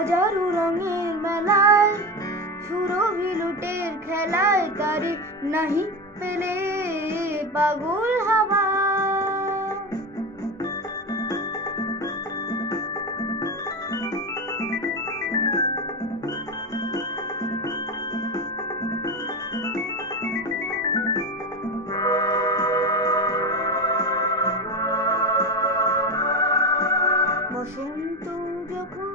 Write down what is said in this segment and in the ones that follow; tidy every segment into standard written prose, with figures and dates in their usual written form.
হাজারো রঙের মেলায় সুরভি লুটের খেলায় তারে নাহি পেলে পাগল হাওয়া। বসন্ত যখন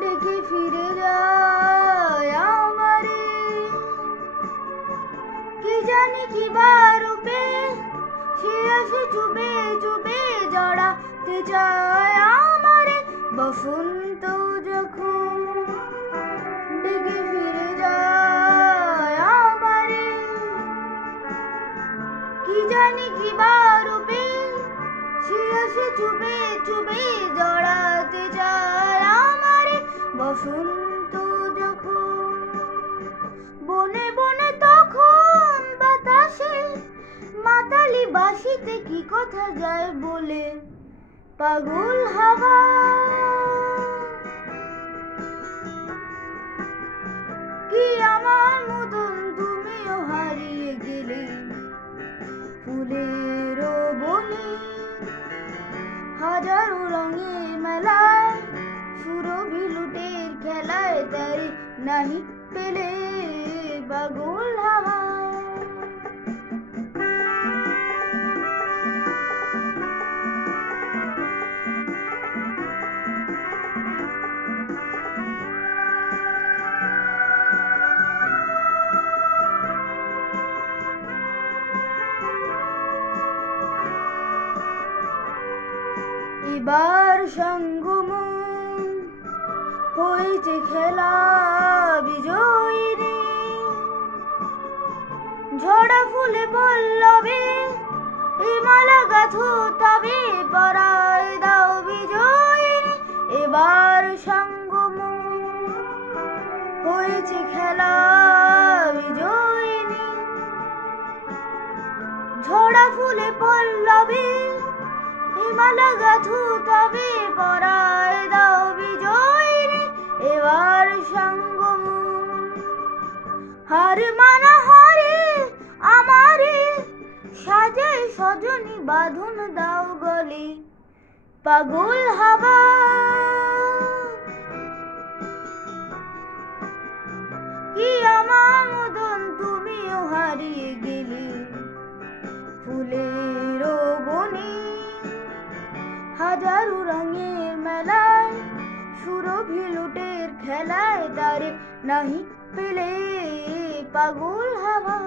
ডেকে ফিরে যায় আমারে, কি জানি কি রূপে সে আসে চুপে চুপে জড়াতে চায় আমারে। বসন্ত যখন ডেকে ফিরে যায় আমারে, কি জানি কি রূপে সে আসে চুপে চুপে জড়াতে চায় আমারে। বসন্ত যখন বনে বনে তখন বাতাসে মাতালি বাঁশিতে কি কথা যায় বলে পাগল হাওয়া। কি আমার মতন তুমিও হারিয়ে গেলে ফুলের বনে, হাজারো রঙের মেলায় সুরভি লুটের খেলায় তারে নাহি পেলে পাগল হাওয়া। এবার সঙ্গমন হয়েছে খেলা বিজয়িনী, ঝড়া ফুলে পল্লবে এ মালা গাঁথো তবে পরায় দাও বিজয়িনী। এবার সঙ্গমন হয়েছে খেলা বিজয়িনী, ঝড়া ফুলে পল্লবে মালা গাঁথো তবে পরায় দাও বিজয়িনী। এবার সঙ্গমন হার মানা হারে আমারে সাজায় সজনী বাঁধন দাও গলে পাগল হাওয়া। কি আমার মতন তুমিও হারিয়ে গেলে ফুলের বনে, হাজারো রঙের মেলায় সুরভি লুটের খেলায় তারে নাহি পেলে পাগল হাওয়া।